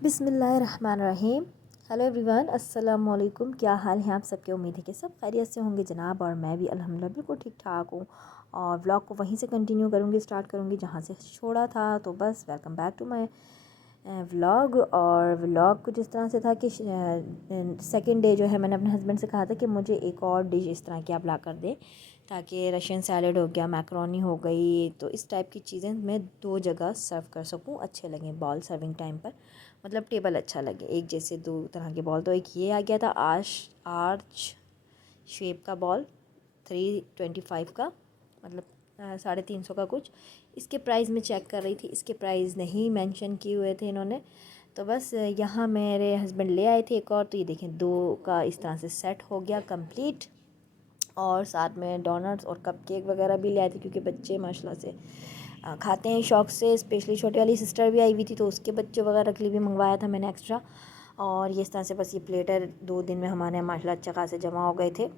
बिस्मिल्लाहिर्रहमानिर्रहीम। Hello everyone, अस्सलाम वालेकुम। क्या हाल है आप सबके? उम्मीद है कि सब खैरियत से होंगे जनाब, और मैं भी अल्हम्दुलिल्लाह बिल्कुल ठीक ठाक हूँ। और व्लॉग को वहीं से कंटिन्यू करूँगी, स्टार्ट करूँगी जहाँ से छोड़ा था। तो बस welcome back to my vlog. और व्लॉग कुछ इस तरह से था कि सेकंड डे जो है मैंने अपने हस्बैंड से कहा था कि मुझे एक और डिश इस तरह की आप ला कर दें, ताकि रशियन सैलड हो गया, मैक्रोनी हो गई, तो इस टाइप की चीज़ें मैं दो जगह सर्व कर सकूं, अच्छे लगें बॉल सर्विंग टाइम पर, मतलब टेबल अच्छा लगे। एक जैसे दो तरह के बॉल, तो एक ये आ गया था आर्च शेप का बॉल, 325 का, मतलब 350 का कुछ। इसके प्राइस में चेक कर रही थी, इसके प्राइस नहीं मेंशन किए हुए थे इन्होंने। तो बस यहाँ मेरे हस्बैंड ले आए थे एक और, तो ये देखें दो का इस तरह से सेट हो गया कंप्लीट। और साथ में डोनट्स और कपकेक वगैरह भी ले आए थे, क्योंकि बच्चे माशाल्लाह से खाते हैं शौक़ से। स्पेशली छोटी वाली सिस्टर भी आई हुई थी, तो उसके बच्चे वगैरह के लिए भी मंगवाया था मैंने एक्स्ट्रा। और ये इस तरह से बस ये प्लेटर 2 दिन में हमारे माशाल्लाह अच्छा खासे जमा हो गए थे।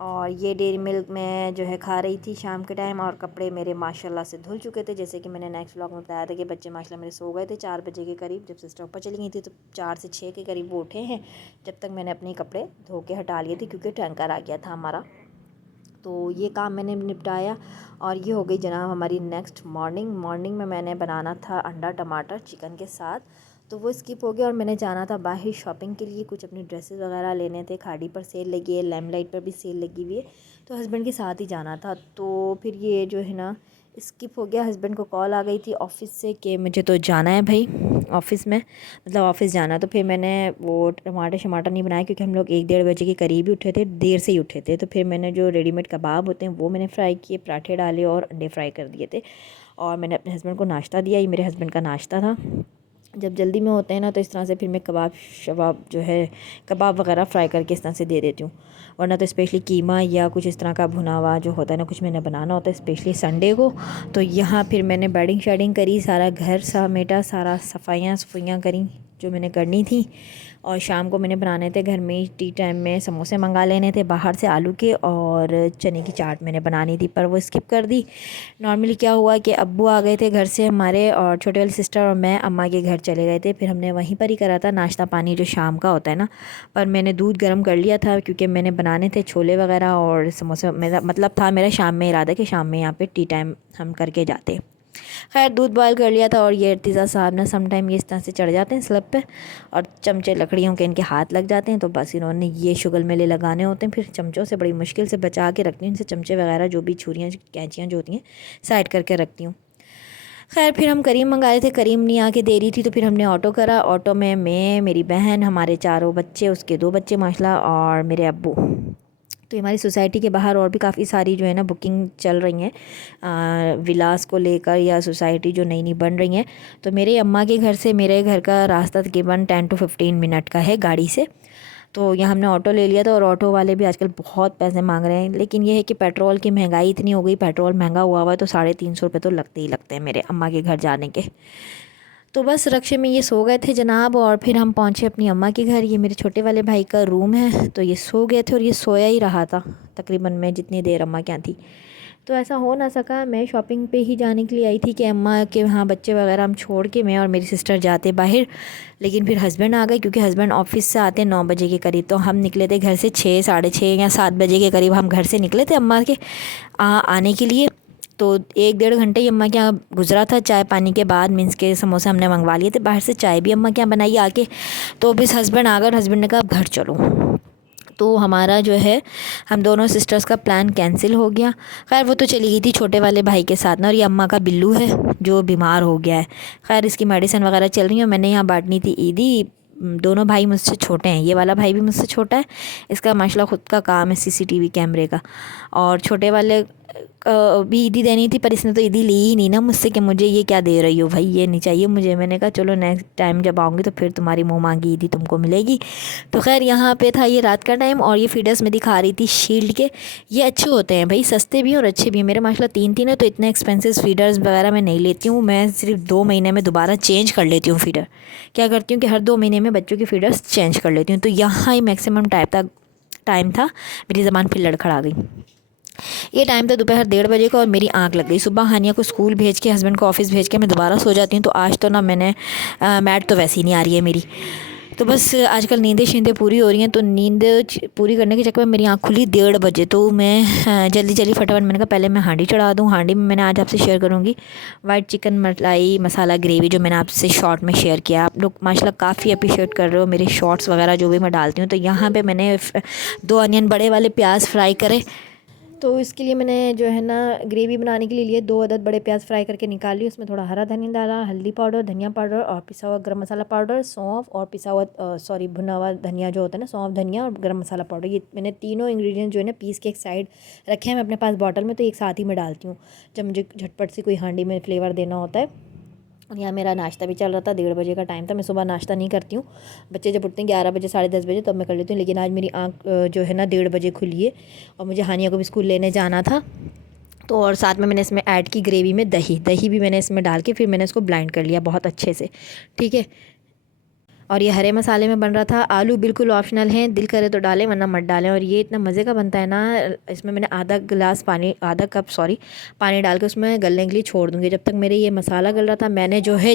और ये डेयरी मिल्क में जो है खा रही थी शाम के टाइम। और कपड़े मेरे माशाल्लाह से धुल चुके थे, जैसे कि मैंने नेक्स्ट व्लॉग में बताया था कि बच्चे माशाल्लाह मेरे सो गए थे 4 बजे के करीब। जब सिस्टर ऊपर चली गई थी तो 4 से 6 के करीब वो उठे हैं, जब तक मैंने अपने कपड़े धो के हटा लिए थे, क्योंकि टैंकर आ गया था हमारा। तो ये काम मैंने निपटाया। और ये हो गई जनाब हमारी नेक्स्ट मॉर्निंग में मैंने बनाना था अंडा टमाटर चिकन के साथ, तो वो स्किप हो गया। और मैंने जाना था बाहर शॉपिंग के लिए, कुछ अपने ड्रेसेस वगैरह लेने थे। खाड़ी पर सेल लगी है, लैमलाइट पर भी सेल लगी हुई है, तो हस्बैंड के साथ ही जाना था। तो फिर ये जो है ना स्किप हो गया। हस्बैंड को कॉल आ गई थी ऑफ़िस से कि मुझे तो जाना है भाई ऑफ़िस में, मतलब ऑफ़िस जाना। तो फिर मैंने वो टमाटर शमाटर नहीं बनाया, क्योंकि हम लोग 1-1:30 बजे के करीब ही उठे थे, देर से ही उठे थे। तो फिर मैंने जो रेडीमेड कबाब होते हैं वो मैंने फ्राई किए, पराठे डाले और अंडे फ्राई कर दिए थे। और मैंने अपने हस्बैंड को नाश्ता दिया, ये मेरे हस्बैंड का नाश्ता था। जब जल्दी में होते हैं ना, तो इस तरह से फिर मैं कबाब शबाब जो है कबाब वगैरह फ्राई करके इस तरह से दे देती हूँ। वरना तो स्पेशली कीमा या कुछ इस तरह का भुना हुआ जो होता है ना, कुछ मैंने बनाना होता है स्पेशली संडे को। तो यहाँ फिर मैंने बेडिंग शेडिंग करी, सारा घर समेटा, सारा सफाइयाँ करी जो मैंने करनी थी। और शाम को मैंने बनाने थे घर में टी टाइम में समोसे मंगा लेने थे बाहर से आलू के, और चने की चाट मैंने बनानी थी, पर वो स्किप कर दी। नॉर्मली क्या हुआ कि अब्बू आ गए थे घर से हमारे, और छोटे वाली सिस्टर और मैं अम्मा के घर चले गए थे। फिर हमने वहीं पर ही करा था नाश्ता पानी जो शाम का होता है ना। पर मैंने दूध गर्म कर लिया था, क्योंकि मैंने बनाने थे छोले वगैरह और समोसे। मेरा मतलब था मेरा शाम में इरादा कि शाम में यहाँ पे टी टाइम हम करके जाते। खैर दूध बॉयल कर लिया था। और ये इर्तिज़ा साहब ना सम टाइम ये इस तरह से चढ़ जाते हैं स्लैब पे, और चमचे लकड़ियों के इनके हाथ लग जाते हैं। तो बस इन्होंने ये शुगल मेले लगाने होते हैं, फिर चमचों से बड़ी मुश्किल से बचा के रखती हूँ इनसे, चमचे वगैरह जो भी छुरियाँ कैंचियाँ जो होती हैं साइड करके रखती हूँ। खैर फिर हम करीम मंगाए थे, करीम नहीं आके दे रही थी, तो फिर हमने ऑटो करा। ऑटो में मैं, मेरी बहन, हमारे चारों बच्चे, उसके 2 बच्चे माशाल्लाह, और मेरे अब्बू। तो हमारी सोसाइटी के बाहर और भी काफ़ी सारी जो है ना बुकिंग चल रही हैं विलास को लेकर, या सोसाइटी जो नई नई बन रही हैं। तो मेरे अम्मा के घर से मेरे घर का रास्ता तकरीबन 10 to 15 मिनट का है गाड़ी से। तो यहाँ हमने ऑटो ले लिया था। और ऑटो वाले भी आजकल बहुत पैसे मांग रहे हैं, लेकिन ये है कि पेट्रोल की महंगाई इतनी हो गई, पेट्रोल महंगा हुआ है, तो 350 रुपये तो लगते ही लगते हैं मेरे अम्मा के घर जाने के। तो बस रक्शे में ये सो गए थे जनाब। और फिर हम पहुँचे अपनी अम्मा के घर। ये मेरे छोटे वाले भाई का रूम है, तो ये सो गए थे, और ये सोया ही रहा था तकरीबन मैं जितनी देर अम्मा क्या थी। तो ऐसा हो ना सका, मैं शॉपिंग पे ही जाने के लिए आई थी कि अम्मा के वहाँ बच्चे वगैरह हम छोड़ के मैं और मेरी सिस्टर जाते बाहर। लेकिन फिर हस्बैंड आ गए, क्योंकि हस्बैंड ऑफिस से आते 9 बजे के करीब। तो हम निकले थे घर से 6, साढ़े 6 या 7 बजे के करीब हम घर से निकले थे अम्मा के आने के लिए। तो 1-1.5 घंटे ही अम्मा के यहाँ गुजरा था चाय पानी के बाद। मीन्स के समोसे हमने मंगवा लिए थे बाहर से, चाय भी अम्मा के यहाँ बनाई आके। तो बस हस्बैंड आ गए, हस्बैंड ने कहा अब घर चलो। तो हमारा जो है हम दोनों सिस्टर्स का प्लान कैंसिल हो गया। खैर वो तो चली गई थी छोटे वाले भाई के साथ ना। और ये अम्मा का बिल्लू है जो बीमार हो गया है। खैर इसकी मेडिसिन वगैरह चल रही है। मैंने यहाँ बांटनी थी ईदी। दोनों भाई मुझसे छोटे हैं, ये वाला भाई भी मुझसे छोटा है, इसका माशाल्लाह ख़ुद का काम है सीसीटीवी कैमरे का। और छोटे वाले भी ईदी देनी थी, पर इसने तो ईदी ली ही नहीं ना मुझसे कि मुझे ये क्या दे रही हो भाई, ये नहीं चाहिए मुझे। मैंने कहा चलो नेक्स्ट टाइम जब आऊँगी तो फिर तुम्हारी मुँह मांगी ईदी तुमको मिलेगी। तो खैर यहाँ पे था ये रात का टाइम, और ये फीडर्स में दिखा रही थी शील्ड के। ये अच्छे होते हैं भाई, सस्ते भी और अच्छे भी हैं। मेरे माशाल्लाह 3 है, तो इतने एक्सपेंसिव फीडर्स वगैरह मैं नहीं लेती हूँ। मैं सिर्फ 2 महीने में दोबारा चेंज कर लेती हूँ फीडर। क्या करती हूँ कि हर 2 महीने में बच्चों की फीडर्स चेंज कर लेती हूँ। तो यहाँ ही मैक्सिमम टाइम था, मेरी ज़बान फिर लड़खड़ा गई। ये टाइम था दोपहर 1:30 का और मेरी आंख लग गई। सुबह हानिया को स्कूल भेज के, हस्बैंड को ऑफिस भेज के मैं दोबारा सो जाती हूँ। तो आज तो ना मैंने मैट तो वैसे ही नहीं आ रही है मेरी। तो बस आजकल नींदें शींदें पूरी हो रही हैं, तो नींद पूरी करने के चक्कर में मेरी आँख खुली 1:30 तो मैं जल्दी जल्दी फटाफट मैंने कहा पहले मैं हांडी चढ़ा दूँ। हांडी में मैंने आज आपसे शेयर करूँगी वाइट चिकन मलाई मसाला ग्रेवी, जो मैंने आपसे शॉर्ट में शेयर किया। आप लोग माशाल्लाह काफ़ी अप्रिशिएट कर रहे हो मेरे शॉर्ट्स वगैरह जो भी मैं डालती हूँ। तो यहाँ पर मैंने 2 अनियन बड़े वाले प्याज फ्राई करे। तो इसके लिए मैंने जो है ना ग्रेवी बनाने के लिए 2 अदद बड़े प्याज फ्राई करके निकाल ली। उसमें थोड़ा हरा धनिया डाला, हल्दी पाउडर, धनिया पाउडर और पिसा हुआ गरम मसाला पाउडर, सौंफ और पिसा हुआ भुना हुआ धनिया जो होता है ना, सौंफ धनिया और गरम मसाला पाउडर। ये मैंने तीनों इंग्रेडिएंट जो है ना पीस के एक साइड रखे हैं मैं अपने पास बॉटल में। तो एक साथ ही मैं डालती हूँ जब मुझे झटपट से कोई हांडी में फ्लेवर देना होता है। और यहाँ मेरा नाश्ता भी चल रहा था। 1:30 का टाइम था। मैं सुबह नाश्ता नहीं करती हूँ, बच्चे जब उठते हैं 11 बजे 10:30 बजे तब मैं कर लेती हूँ। लेकिन आज मेरी आँख जो है ना 1:30 खुली है और मुझे हानिया को भी स्कूल लेने जाना था। तो और साथ में मैंने इसमें ऐड की ग्रेवी में दही भी मैंने इसमें डाल के फिर मैंने इसको ब्लाइंड कर लिया बहुत अच्छे से, ठीक है। और ये हरे मसाले में बन रहा था। आलू बिल्कुल ऑप्शनल हैं, दिल करे तो डालें वरना मत डालें। और ये इतना मज़े का बनता है ना, इसमें मैंने आधा कप पानी डाल के उसमें गलने के लिए छोड़ दूँगी। जब तक मेरे ये मसाला गल रहा था मैंने जो है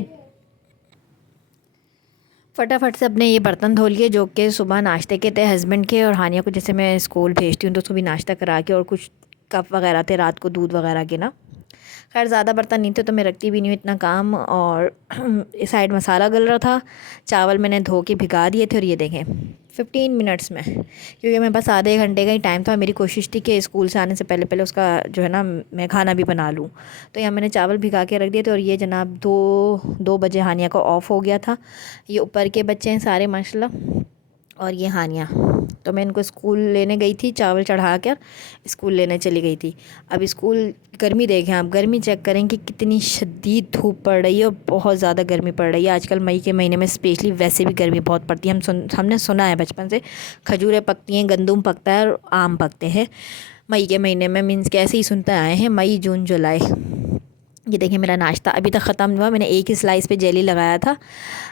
फटाफट से अपने ये बर्तन धो लिए जो कि सुबह नाश्ते के थे हस्बैंड के। और हानिया को जैसे मैं स्कूल भेजती हूँ तो उसको भी नाश्ता करा के, और कुछ कप वगैरह थे रात को दूध वगैरह के ना। खैर ज़्यादा बर्तन नहीं थे तो मैं रखती भी नहीं हूँ इतना काम। और इस साइड मसाला गल रहा था, चावल मैंने धो के भिगा दिए थे। और ये देखें 15 मिनट्स में, क्योंकि मेरे पास आधे घंटे का ही टाइम था। मेरी कोशिश थी कि स्कूल से आने से पहले पहले उसका जो है ना मैं खाना भी बना लूँ। तो यहाँ मैंने चावल भिगा के रख दिए थे। और ये जनाब 2 बजे हानिया का ऑफ़ हो गया था। ये ऊपर के बच्चे हैं सारे माशाल्लाह, और ये हानिया। तो मैं इनको स्कूल लेने गई थी, चावल चढ़ा कर स्कूल लेने चली गई थी। अब स्कूल गर्मी देखें आप, गर्मी चेक करें कि कितनी शदीद धूप पड़ रही है और बहुत ज़्यादा गर्मी पड़ रही है आजकल। मई के महीने में स्पेशली वैसे भी गर्मी बहुत पड़ती है। हमने सुना है बचपन से, खजूरें पकती हैं, गंदम पकता है और आम पकते हैं मई के महीने में। मीन्स के ऐसे ही सुनते आए हैं, मई जून जुलाई। ये देखिए मेरा नाश्ता अभी तक ख़त्म हुआ। मैंने एक ही स्लाइस पे जेली लगाया था,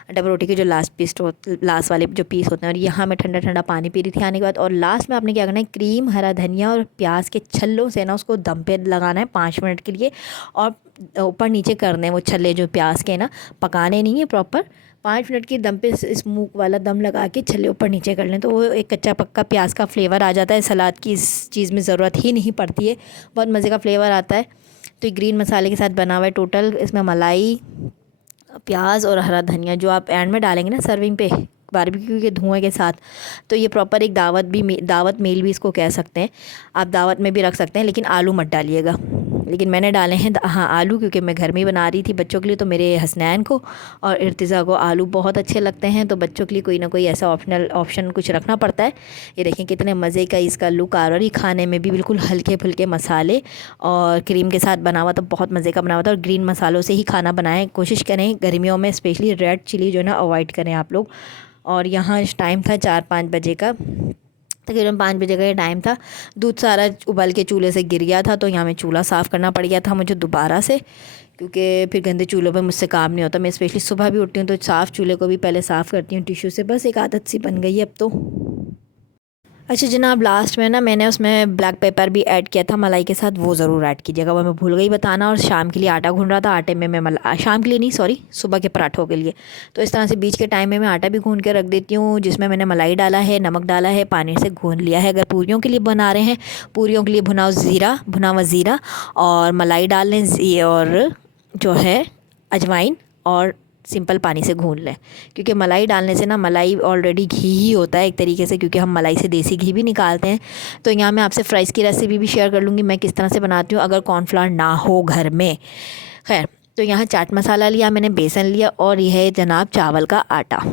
डबल रोटी के जो लास्ट वाले जो पीस होते हैं। और यहाँ मैं ठंडा ठंडा पानी पी रही थी आने के बाद। और लास्ट में आपने क्या करना है, क्रीम, हरा धनिया और प्याज के छल्लों से ना उसको दम पे लगाना है 5 मिनट के लिए। और ऊपर नीचे करने हैं वो छल्ले जो प्याज के ना, पकाने नहीं है, प्रॉपर 5 मिनट की दम पे स्मोक वाला दम लगा के छल्ले ऊपर नीचे कर लें। तो वो एक कच्चा पक्का प्याज का फ्लेवर आ जाता है। सलाद की इस चीज़ में ज़रूरत ही नहीं पड़ती है, बहुत मज़े का फ्लेवर आता है। तो ये ग्रीन मसाले के साथ बना हुआ है टोटल। इसमें मलाई, प्याज और हरा धनिया जो आप एंड में डालेंगे ना सर्विंग पे बारबेक्यू के धुएं के साथ। तो ये प्रॉपर एक दावत मील भी इसको कह सकते हैं। आप दावत में भी रख सकते हैं, लेकिन आलू मत डालिएगा। लेकिन मैंने डाले हैं हाँ आलू, क्योंकि मैं घर में ही बना रही थी बच्चों के लिए। तो मेरे हसनैन को और इर्तिज़ा को आलू बहुत अच्छे लगते हैं, तो बच्चों के लिए कोई ना कोई ऐसा ऑप्शन कुछ रखना पड़ता है। ये देखें कितने मज़े का इसका लुक आ रहा है। और ये खाने में भी बिल्कुल हल्के फुल्के मसाले और क्रीम के साथ बना हुआ, तो बहुत मज़े का बना हुआ था। और ग्रीन मसालों से ही खाना बनाएं, कोशिश करें गर्मियों में स्पेशली रेड चिली जो है ना अवॉइड करें आप लोग। और यहाँ टाइम था 4-5 बजे का, तकरीबन 5 बजे का ये टाइम था। दूध सारा उबल के चूल्हे से गिर गया था, तो यहाँ में चूल्हा साफ़ करना पड़ गया था मुझे दोबारा से, क्योंकि फिर गंदे चूल्हों पे मुझसे काम नहीं होता। मैं स्पेशली सुबह भी उठती हूँ तो साफ़ चूल्हे को भी पहले साफ़ करती हूँ टिश्यू से। बस एक आदत सी बन गई है अब तो। अच्छा जनाब, लास्ट में ना मैंने उसमें ब्लैक पेपर भी ऐड किया था मलाई के साथ, वो ज़रूर ऐड कीजिएगा, वो मैं भूल गई बताना। और शाम के लिए आटा गूँध रहा था, आटे में मैं शाम के लिए नहीं सॉरी सुबह के पराठों के लिए। तो इस तरह से बीच के टाइम में मैं आटा भी गूँध के रख देती हूँ, जिसमें मैंने मलाई डाला है, नमक डाला है, पानी से गूँध लिया है। अगर पूरियों के लिए बना रहे हैं, पूरियों के लिए भुना हुआ ज़ीरा और मलाई डाल लें, और जो है अजवाइन, और सिंपल पानी से गूँध लें। क्योंकि मलाई डालने से ना, मलाई ऑलरेडी घी ही होता है एक तरीके से, क्योंकि हम मलाई से देसी घी भी निकालते हैं। तो यहाँ मैं आपसे फ्राइज़ की रेसिपी भी शेयर कर लूँगी मैं किस तरह से बनाती हूँ अगर कॉर्नफ्लावर ना हो घर में। खैर, तो यहाँ चाट मसाला लिया मैंने, बेसन लिया, और यह है जनाब चावल का आटा।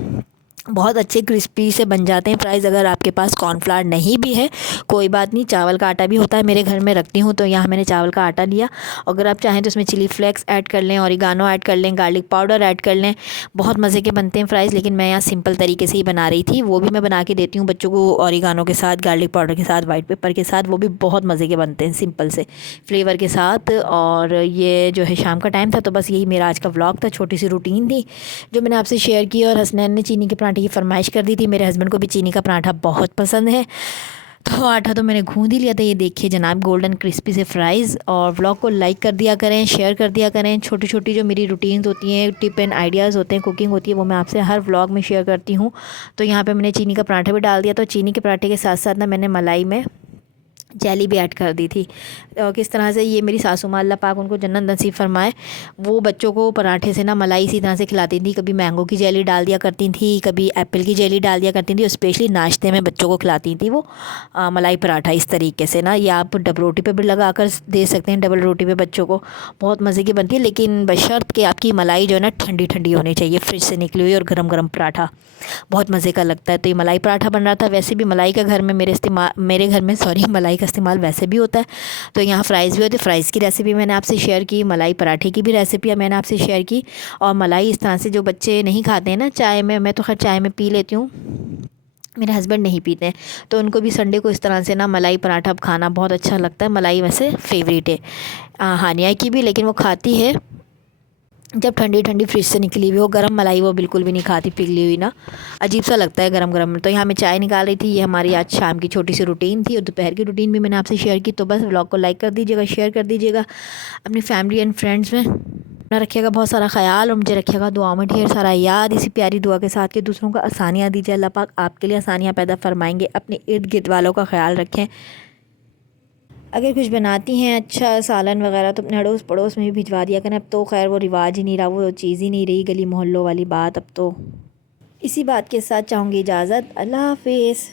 बहुत अच्छे क्रिस्पी से बन जाते हैं फ्राइज़। अगर आपके पास कॉर्नफ्लावर नहीं भी है कोई बात नहीं, चावल का आटा भी होता है, मेरे घर में रखती हूँ। तो यहाँ मैंने चावल का आटा लिया। अगर आप चाहें तो इसमें चिली फ्लेक्स ऐड कर लें, ऑरिगानो ऐड कर लें, गार्लिक पाउडर ऐड कर लें, बहुत मज़े के बनते हैं फ्राइज़। लेकिन मैं यहाँ सिंपल तरीके से ही बना रही थी, वो भी मैं बना के देती हूँ बच्चों को ऑरिगानो के साथ, गार्लिक पाउडर के साथ, वाइट पेपर के साथ, वो भी बहुत मज़े के बनते हैं सिंपल से फ्लेवर के साथ। और ये जो है शाम का टाइम था, तो बस यही मेरा आज का व्लॉग था, छोटी सी रूटीन थी जो मैंने आपसे शेयर की। और हसनैन ने चीनी के पराठे की फरमाइश कर दी थी, मेरे हस्बैंड को भी चीनी का पराठा बहुत पसंद है। तो आटा तो मैंने गूँध ही लिया था। ये देखिए जनाब गोल्डन क्रिस्पी से फ्राइज़। और व्लॉग को लाइक कर दिया करें, शेयर कर दिया करें। छोटी छोटी जो मेरी रूटीन्स होती हैं, टिप एंड आइडियाज़ होते हैं, कुकिंग होती है, वो मैं आपसे हर व्लॉग में शेयर करती हूँ। तो यहाँ पे मैंने चीनी का पराठा भी डाल दिया। तो चीनी के पराठे के साथ साथ ना मैंने मलाई में जेली भी ऐड कर दी थी। किस तरह से ये मेरी सासू माँ, अल्लाह पाक उनको जन्नत नसीब फरमाए, वो बच्चों को पराठे से ना मलाई इसी तरह से खिलाती थी। कभी मैंगो की जेली डाल दिया करती थी, कभी एप्पल की जेली डाल दिया करती थी, और स्पेशली नाश्ते में बच्चों को खिलाती थी वो मलाई पराठा इस तरीके से ना। या आप डबल रोटी पे भी लगा कर दे सकते हैं, डबल रोटी पे बच्चों को बहुत मज़े की बनती है। लेकिन बशर्त कि आपकी मलाई जो है ना ठंडी ठंडी होनी चाहिए, फ्रिज से निकली हुई, और गरम गरम पराठा बहुत मज़े का लगता है। तो ये मलाई पराठा बन रहा था। वैसे भी मलाई का घर में मेरे घर में मलाई का इस्तेमाल वैसे भी होता है। तो यहाँ फ़्राइज़ भी होते हैं। फ़्राइज़ की रेसिपी मैंने आपसे शेयर की, मलाई पराठे की भी रेसिपी मैंने आपसे शेयर की। और मलाई इस तरह से जो बच्चे नहीं खाते हैं ना चाय में, मैं तो खैर चाय में पी लेती हूँ, मेरे हस्बैंड नहीं पीते हैं, तो उनको भी संडे को इस तरह से ना मलाई पराठा खाना बहुत अच्छा लगता है। मलाई वैसे फ़ेवरेट है हानिया की भी, लेकिन वो खाती है जब ठंडी ठंडी फ्रिज से निकली हुई हो। गरम मलाई वो बिल्कुल भी नहीं खाती, पिघली हुई ना, अजीब सा लगता है गरम गरम में। तो यहाँ मैं चाय निकाल रही थी। ये हमारी आज शाम की छोटी सी रूटीन थी, और दोपहर की रूटीन भी मैंने आपसे शेयर की। तो बस व्लॉग को लाइक कर दीजिएगा, शेयर कर दीजिएगा अपनी फैमिली एंड फ्रेंड्स में। अपना रखिएगा बहुत सारा ख्याल, और मुझे रखिएगा दुआ में ढेर सारा याद। इसी प्यारी दुआ के साथ कि दूसरों को आसानियाँ दीजिए। अल्लाह पाक आपके लिए आसानियाँ पैदा फरमाएंगे। अपने इर्द गिर्द वालों का ख्याल रखें। अगर कुछ बनाती हैं अच्छा सालन वगैरह तो अपने अड़ोस पड़ोस में भी भिजवा दिया करें। अब तो खैर वो रिवाज ही नहीं रहा, वो चीज़ ही नहीं रही गली मोहल्लों वाली बात। अब तो इसी बात के साथ चाहूँगी इजाज़त। अल्लाह हाफिज़।